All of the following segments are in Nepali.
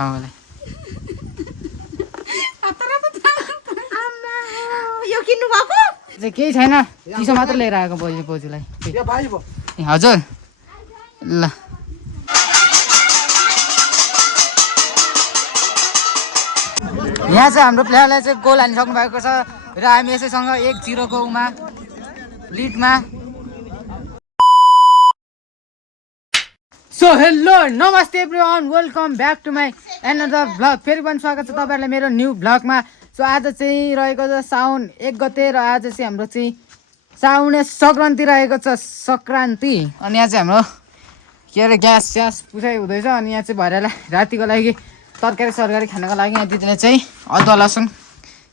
तपाईँलाई यो किन्नु भएको चाहिँ केही छैन चिसो मात्र लिएर आएको बोजूलाई हजुर ल यहाँ चाहिँ हाम्रो प्लेयरलाई चाहिँ गोल हानिसक्नु भएको छ र हामी यसैसँग 1-0 को उमा लिडमा। सो हेलो नमस्ते everyone welcome back to my another vlog. फेरि पनि स्वागत छ तपाईँहरूलाई मेरो न्यू भ्लगमा। सो आज चाहिँ रहेको छ साउन 1 गते र आज चाहिँ हाम्रो चाहिँ साउने सङ्क्रान्ति रहेको छ सङ्क्रान्ति। अनि यहाँ चाहिँ हाम्रो के अरे ग्यास पुसाइ हुँदैछ। अनि यहाँ चाहिँ भएर रातिको लागि तरकारी सरकारी खानको लागि यहाँ दिदीले चाहिँ अदुवा लसुन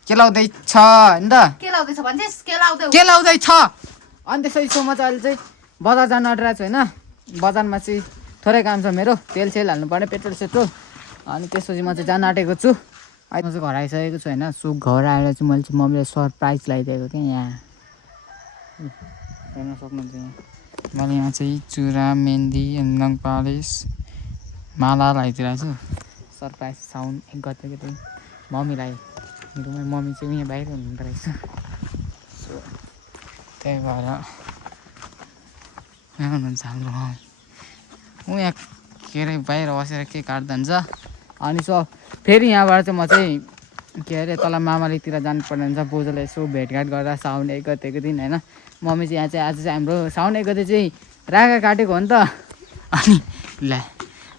केलाउँदैछ होइन त के लाउँदैछ। अनि त्यसै सो म चाहिँ अहिले चाहिँ बजार जानु आँटिरहेको छु होइन। बजारमा चाहिँ थोरै काम छ मेरो, तेल सेल हाल्नु पर्ने पेट्रोल सेट्रोल। अनि त्यसपछि म चाहिँ जान आँटेको छु। अहिले म चाहिँ घर आइसकेको छु होइन। सो घर आएर चाहिँ मैले चाहिँ मम्मीले सरप्राइज लगाइदिएको थिएँ। यहाँ हेर्न सक्नुहुन्छ। यहाँ मैले यहाँ चाहिँ चुरा मेहन्दी नङ पालिस माला लगाइदिरहेको छु। सरप्राइज साउन 1 गतेको दिन मम्मीलाई। मम्मी चाहिँ यहाँ बाहिर हुनुहुँदो रहेछ। सो त्यही भएर यहाँ हुनुहुन्छ हाम्रो मम्मी। ऊ यहाँ के अरे बाहिर बसेर के काट्दा हुन्छ। अनि सो फेरि यहाँबाट चाहिँ म चाहिँ के अरे तल मामालीतिर जानुपर्ने हुन्छ। बोजूलाई यसो भेटघाट गरेर साउन 1 गतेको दिन होइन। मम्मी चाहिँ यहाँ चाहिँ आज चाहिँ हाम्रो साउन 1 गते चाहिँ रागा काटेको हो नि त। अनि ल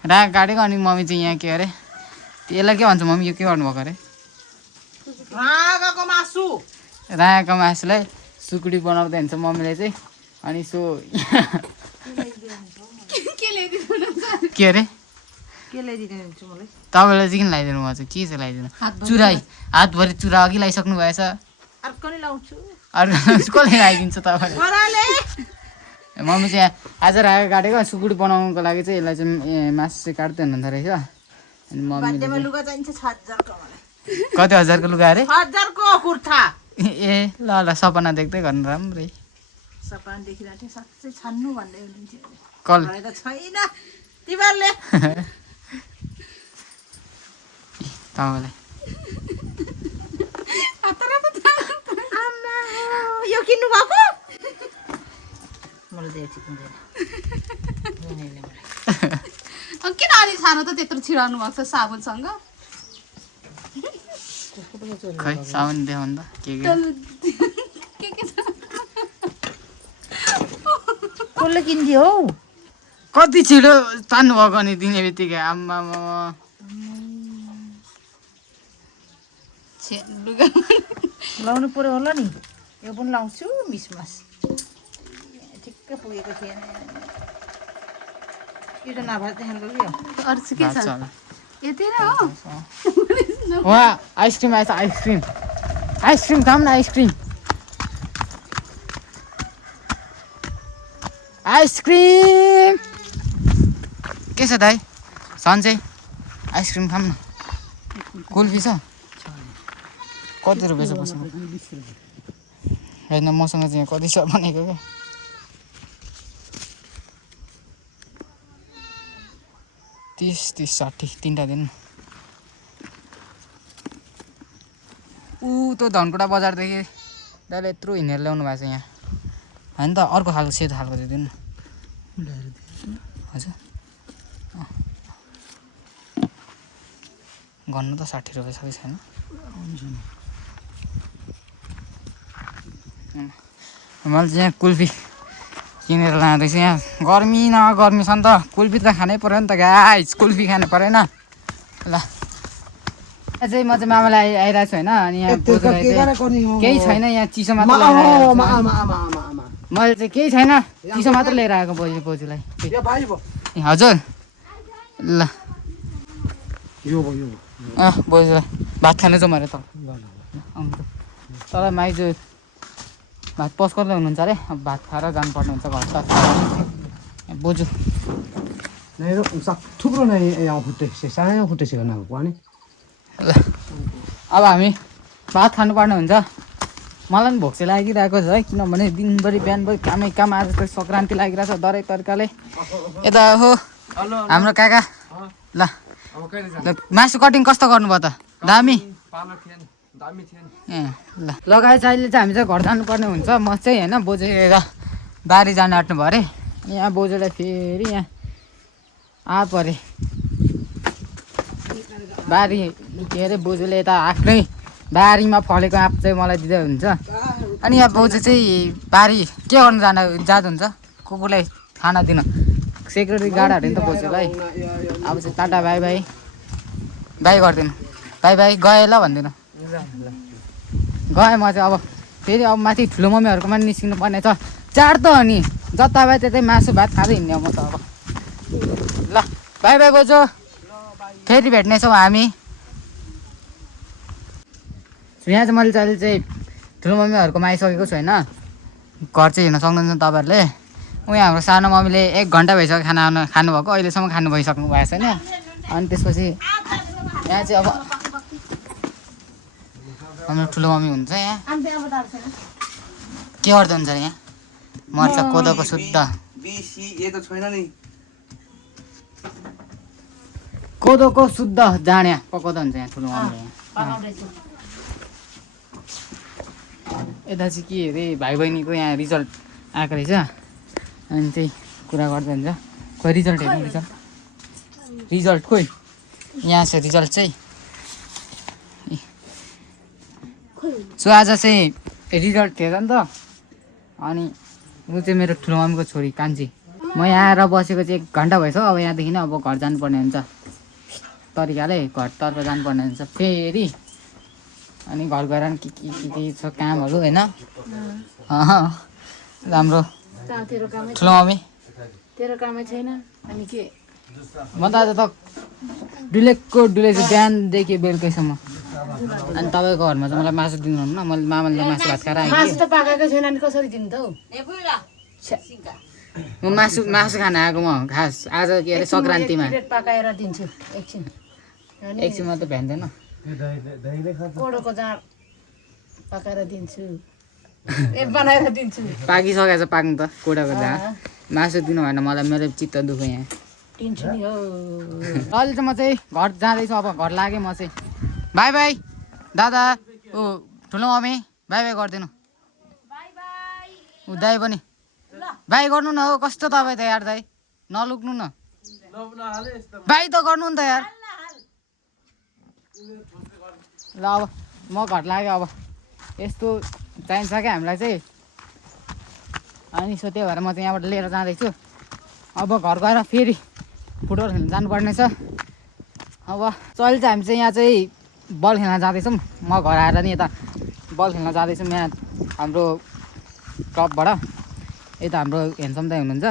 रागा काटेको। अनि मम्मी चाहिँ यहाँ के अरे यसलाई के भन्छ मम्मी, यो के गर्नुभएको अरे रागाको मासुलाई सुकुटी बनाउँदै हुन्छ मम्मीले चाहिँ। अनि सो के अरे तपाईँलाई चाहिँ किन लगाइदिनु भएको छ, के चाहिँ लगाइदिनु? चुरा हातभरि चुरा अघि लगाइसक्नु भएछ। अर्को कसले लगाइदिन्छ तपाईँले? मम्मी चाहिँ आज रागा काटेको सुकुटी बनाउनुको लागि चाहिँ यसलाई चाहिँ मासु चाहिँ काट्दै हुनुहुँदो रहेछ। अनि मम्मीले कति हजारको लुगा अरे? 1000 को कुर्ता। ए ल ल सपना देख्दै गर्नु राम्रै। सपना देखिरहेको थिएँ साँच्चै छान्नु भन्दै हुनुहुन्थ्यो। कल त छैन तिमीहरूले तपाईँलाई यो किन्नु भएको मलाई देख हुँदैन। किन अलि सानो त त्यत्रो छिराउनु भएको छ साबुनसँग? खै साउन देखाउनु त के कसले किनिदियो हौ? कति छिटो तान्नु भएको नि दिने बित्तिकै। आम्मा लाउनु पर्यो होला नि। यो पनि लाउँछु मिसमास ठिक्क पुगेको थिएन। यो त नभए त्यहाँको के हो? अरू चाहिँ के छ? यति नै हो। वहाँ आइसक्रिम आएछ। आइसक्रिम खाऊँ न। आइसक्रिम के छ दाइ? सन्चै आइसक्रिम खाऊँ न। कुल्फी छ कति रुपियाँ छ मसँग? होइन मसँग चाहिँ कति छ भनेको क्या। तीस 60 तिनवटा दिनु। ऊ त्यो धनकुटा बजारदेखि दाइले यत्रो हिँडेर ल्याउनु भएको छ यहाँ होइन त। अर्को खालको सेतो खालको चाहिँ दिनु हजुर। गर्नु त 60 रुपियाँ छ कि छैन? मैले चाहिँ यहाँ कुल्फी किनेर लाँदैछु। यहाँ गर्मी न गर्मी छ नि त कुल्फी त खानै पऱ्यो नि त गाइस। कुल्फी खानु परेन ल। चाहिँ म चाहिँ मामालाई आइरहेको छु होइन। अनि यहाँ केही छैन, यहाँ चिसो मात्र लिएर आएको। मैले चाहिँ केही छैन चिसो मात्र लिएर आएको बोजूलाई। हजुर ल बोजूलाई भात खानु छ मैले त। तर माइजू भात पस गर्दै हुनुहुन्छ अरे। अब भात खाएर जानुपर्ने हुन्छ घर त। बोजू थुप्रो नै सानो फुटेछ पानी। ल अब हामी भात खानुपर्ने हुन्छ। मलाई पनि भोक चाहिँ लागिरहेको छ है, किनभने दिनभरि बिहानभरि काम आज त सङ्क्रान्ति लागिरहेको छ दरै तरिकाले। यता हो हाम्रो काका। ल मासु कटिङ कस्तो गर्नुभयो त दामी ए ल लगाएछ अहिले चाहिँ हामी चाहिँ घर जानुपर्ने हुन्छ म चाहिँ होइन बोजू बारी जानु आँट्नु भयो अरे यहाँ बोजूलाई फेरि यहाँ परे बारी के अरे बोजूले यता आफ्नै बारीमा फलेको आँप चाहिँ मलाई दिँदै हुन्छ अनि यहाँ बोजू चाहिँ बारी के गर्नु जाँदो हुन्छ कुकुरलाई खाना दिनु सेक्युरिटी गार्ड अरे नि त बोजूलाई अब चाहिँ टाटा बाई बाई बाई गरिदिनु बाई बाई गएँ ल भनिदिनु गएँ म चाहिँ अब फेरि अब माथि ठुलो मम्मीहरूकोमा निस्किनु पर्ने छ चाड त हो नि जता भए त्यतै मासु भात खाँदै हिँड्ने हो म त अब ल बाई बाई बोजू फेरि भेट्नेछौँ हामी यहाँ चाहिँ मैले चाहिँ अहिले चाहिँ ठुलो मम्मीहरूकोमा आइसकेको छु होइन घर चाहिँ हिँड्न सक्नुहुन्छ तपाईँहरूले उहाँ हाम्रो सानो मम्मीले 1 घन्टा भइसक्यो खाना खानुभएको अहिलेसम्म खानु भइसक्नु भएको छैन अनि त्यसपछि यहाँ चाहिँ अब हाम्रो ठुलो मम्मी हुन्छ यहाँ के गर्दै हुन्छ यहाँ मर्चा कोदोको शुद्ध कोदोको शुद्ध जाँड्या पकाउँदा हुन्छ यहाँ ठुलो मम्मीले यता चाहिँ के अरे भाइ बहिनीको यहाँ रिजल्ट आएको रहेछ अनि चाहिँ कुरा गर्दै हुन्छ खोइ रिजल्ट हेर्नु रिजल्ट खोइ यहाँ छ रिजल्ट चाहिँ सो आज चाहिँ रिजल्ट हेर नि त अनि ऊ चाहिँ मेरो ठुलो मम्मीको छोरी कान्छी म यहाँ आएर बसेको चाहिँ 1 घन्टा भएछ अब यहाँदेखि नै अब घर जानुपर्ने हुन्छ तरिकाले घरतर्फ जानुपर्ने हुन्छ फेरि अनि घर गएर के छ कामहरू होइन राम्रो ठुलो मम्मी तेरो कामै छैन अनि के म त आज त डुलेको डुलेको बिहानदेखि बेलुकैसम्म अनि तपाईँको घरमा चाहिँ मलाई मासु दिनुहुन्न मैले मामाले मासु भात खाएर आएँ मासु त पाकेको छैन अनि कसरी दिनु त हौ म मासु खान आएको म खास आज के अरे सङ्क्रान्तिमा पकाएर दिन्छु एकछिनमा त भ्यान्दैन कोडोको जाँड पकाएर दिन्छु बनाएर दिन्छु पाकिसकेको छ पाक्नु त कोडाको जाँड मासु दिनु भएन मलाई मेरो चित्त दुख्यो यहाँ दिन्छु नि हो अहिले चाहिँ म चाहिँ घर जाँदैछु अब घर लागेँ म चाहिँ बाई बाई दादा ऊ ठुलो मम्मी बाई बाई गरिदिनु ऊ दाई पनि बाई गर्नु न हो कस्तो तपाईँ त यार दाई नलुक्नु न बाई त गर्नु नि त यार ल अब म घर लाग्यो अब यस्तो चाहिन्छ क्या हामीलाई चाहिँ अनि सो त्यही भएर म चाहिँ यहाँबाट लिएर जाँदैछु अब घर गएर फेरि फुटबल खेल्न जानुपर्ने छ अब चल चाहिँ हामी चाहिँ यहाँ चाहिँ बल खेल्न जाँदैछौँ म घर आएर नि यता बल खेल्न जाँदैछौँ यहाँ हाम्रो क्लबबाट यता हाम्रो हेन्सम दाइ हुनुहुन्छ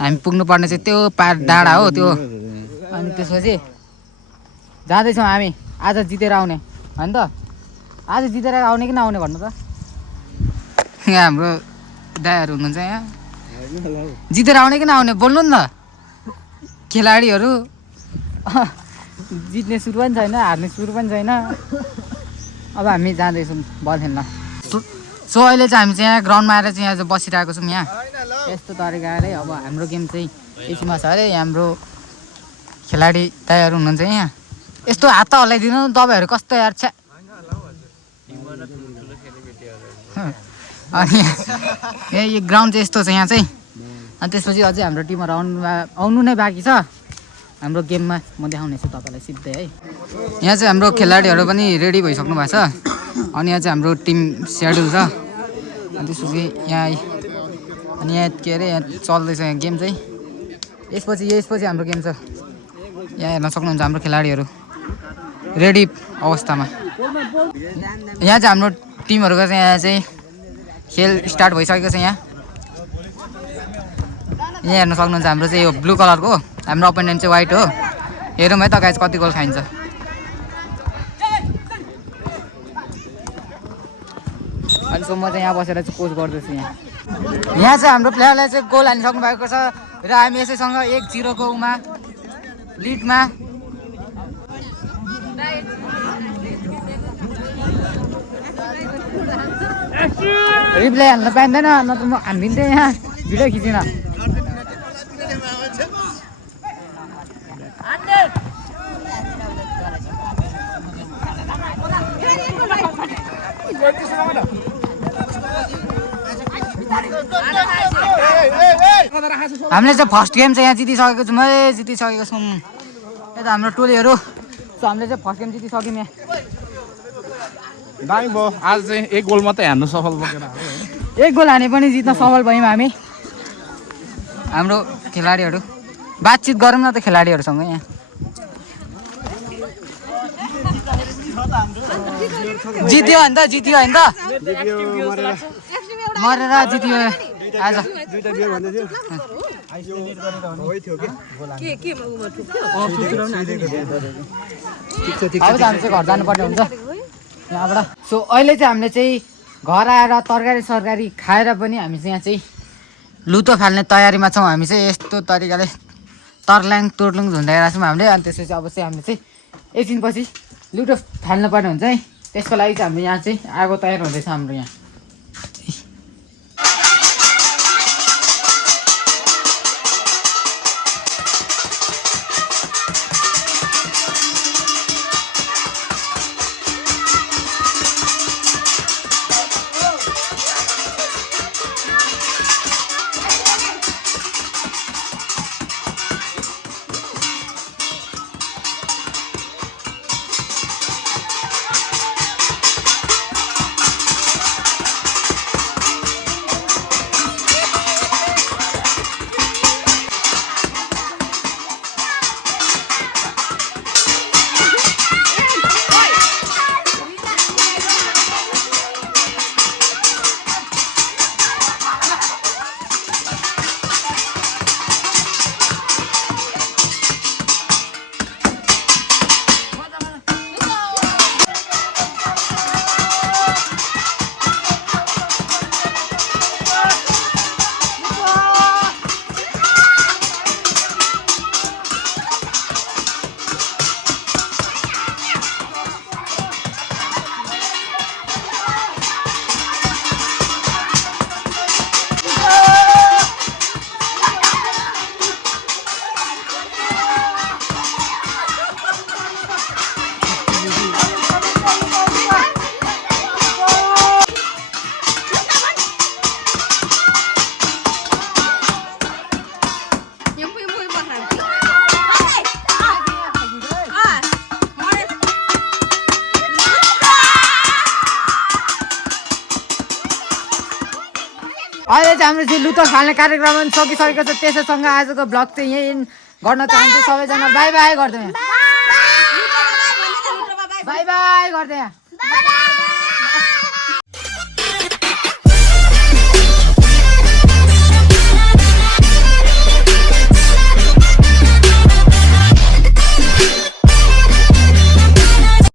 हामी पुग्नुपर्ने चाहिँ त्यो पार डाँडा हो त्यो अनि त्यसपछि जाँदैछौँ हामी आज जितेर आउने होइन त आज जितेर आउने कि नआउने भन्नु त यहाँ हाम्रो दाइहरू हुनुहुन्छ यहाँ जितेर आउने कि नआउने बोल्नु नि त खेलाडीहरू जित्ने सुरु पनि छैन हार्ने सुरु पनि छैन अब हामी जाँदैछौँ बल खेल्न सो अहिले चाहिँ हामी चाहिँ यहाँ ग्राउन्डमा आएर चाहिँ यहाँ बसिरहेको छौँ यहाँ यस्तो तरिकाले अब हाम्रो गेम चाहिँ यसमा छ अरे हाम्रो खेलाडी दाइहरू हुनुहुन्छ यहाँ यस्तो हात त हल्लाइदिनु तपाईँहरू कस्तो यार छ्या अनि यो ग्राउन्ड चाहिँ यस्तो छ यहाँ चाहिँ अनि त्यसपछि अझै हाम्रो टिमहरू आउनु नै बाँकी छ हाम्रो गेममा म देखाउनेछु तपाईँलाई सिधै है यहाँ चाहिँ हाम्रो खेलाडीहरू पनि रेडी भइसक्नु भएको छ अनि यहाँ चाहिँ हाम्रो टिम सेड्युल छ अनि त्यसपछि यहाँ अनि यहाँ के अरे यहाँ चल्दैछ यहाँ गेम चाहिँ यसपछि हाम्रो गेम छ यहाँ हेर्न सक्नुहुन्छ हाम्रो खेलाडीहरू रेडी अवस्थामा यहाँ चाहिँ हाम्रो टिमहरूको चाहिँ यहाँ चाहिँ खेल स्टार्ट भइसकेको छ यहाँ हेर्न सक्नुहुन्छ हाम्रो चाहिँ यो ब्लू कलरको हाम्रो अपोनेन्ट चाहिँ व्हाइट हो हेरौँ है त गाइस कति गोल खाइन्छ अनि सो म चाहिँ यहाँ बसेर चाहिँ कोच गर्दैछु यहाँ चाहिँ हाम्रो प्लेयरलाई चाहिँ गोल हानिसक्नु भएको छ र हामी यसैसँग 1-0 को उमा लिडमा रिप्ले हाल्न पाइँदैन नत्र म हानिदिन्थेँ यहाँ भिडियो खिचिन हामीले चाहिँ फर्स्ट गेम चाहिँ यहाँ जितिसकेको छौँ है जितिसकेको छौँ यता हाम्रो टोलीहरू सो हामीले चाहिँ फर्स्ट गेम जितिसक्यौँ यहाँ दामी भयो आज चाहिँ एक गोल मात्रै हान्नु सफल बोकेर आयो एक गोल हाने पनि जित्न सफल भयौँ हामी हाम्रो खेलाडीहरू बातचित गरौँ न त खेलाडीहरूसँग यहाँ जित्यो होइन त जित्यो होइन त मरेर जित्यो आज अब चाहिँ हामी चाहिँ घर जानुपर्ने हुन्छ यहाँबाट सो अहिले चाहिँ हामीले चाहिँ घर आएर तरकारी सरकारी खाएर पनि हामी चाहिँ यहाँ चाहिँ लुतो फाल्ने तयारीमा छौँ हामी चाहिँ यस्तो तरिकाले तर्ल्याङ टोर्लुङ झुन्डाइरहेको छौँ हामीले अनि त्यसपछि अब चाहिँ हामीले चाहिँ एकछिनपछि लुटो फाल्नुपर्ने हुन्छ है त्यसको लागि चाहिँ हाम्रो यहाँ चाहिँ आगो तयार हुँदैछ हाम्रो यहाँ अहिले चाहिँ हाम्रो चाहिँ लुतो फाल्ने कार्यक्रम पनि सकिसकेको छ त्यसैसँग आजको ब्लग चाहिँ यहीँ गर्न चाहन्छु सबैजना बाई बाई गर्दै बाई बाई गर्दै